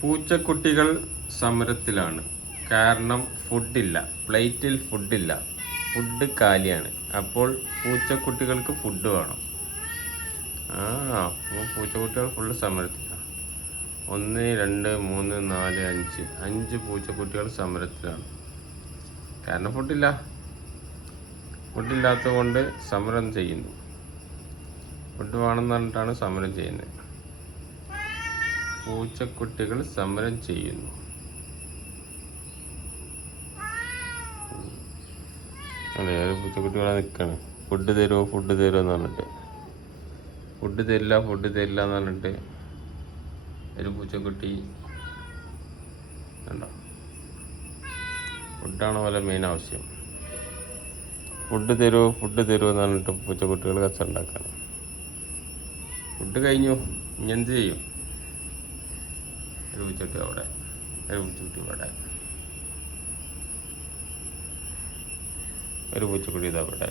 പൂച്ചക്കുട്ടികൾ സമരത്തിലാണ്. കാരണം ഫുഡില്ല, പ്ലേറ്റിൽ ഫുഡില്ല, ഫുഡ് കാലിയാണ്. അപ്പോൾ പൂച്ചക്കുട്ടികൾക്ക് ഫുഡ് വേണം. അപ്പോൾ പൂച്ചക്കുട്ടികൾ ഫുള്ള് സമരത്തിലാണ്. 1 2 3 4 5 പൂച്ചക്കുട്ടികൾ സമരത്തിലാണ്. കാരണം ഫുഡില്ലാത്തത് കൊണ്ട് സമരം ചെയ്യുന്നു. ഫുഡ് വേണമെന്ന് പറഞ്ഞിട്ടാണ് സമരം ചെയ്യുന്നത്. പൂച്ചക്കുട്ടികൾ സമരം ചെയ്യുന്നു. അതെ, ഒരു പൂച്ചക്കുട്ടികളെ നിൽക്കാണ്. ഫുഡ് തരുമോ എന്ന് പറഞ്ഞിട്ട്. ഫുഡ് തരില്ല എന്ന് പറഞ്ഞിട്ട് ഒരു പൂച്ചക്കുട്ടി ഉണ്ടോ. ഫുഡാണ് പോലെ മെയിൻ ആവശ്യം. ഫുഡ് തരുമോ എന്ന് പറഞ്ഞിട്ട് പൂച്ചക്കുട്ടികൾ കച്ചറ ഉണ്ടാക്കാണ്. ഫുഡ് കഴിഞ്ഞു, ഇനി എന്ത് ചെയ്യും? ഒരു പൂച്ചക്കുട്ടി അവിടെ, ഒരു പൂച്ചക്കുട്ടി ഇവിടെ, ഒരു പൂച്ചക്കുട്ടി ഇതവിടെ.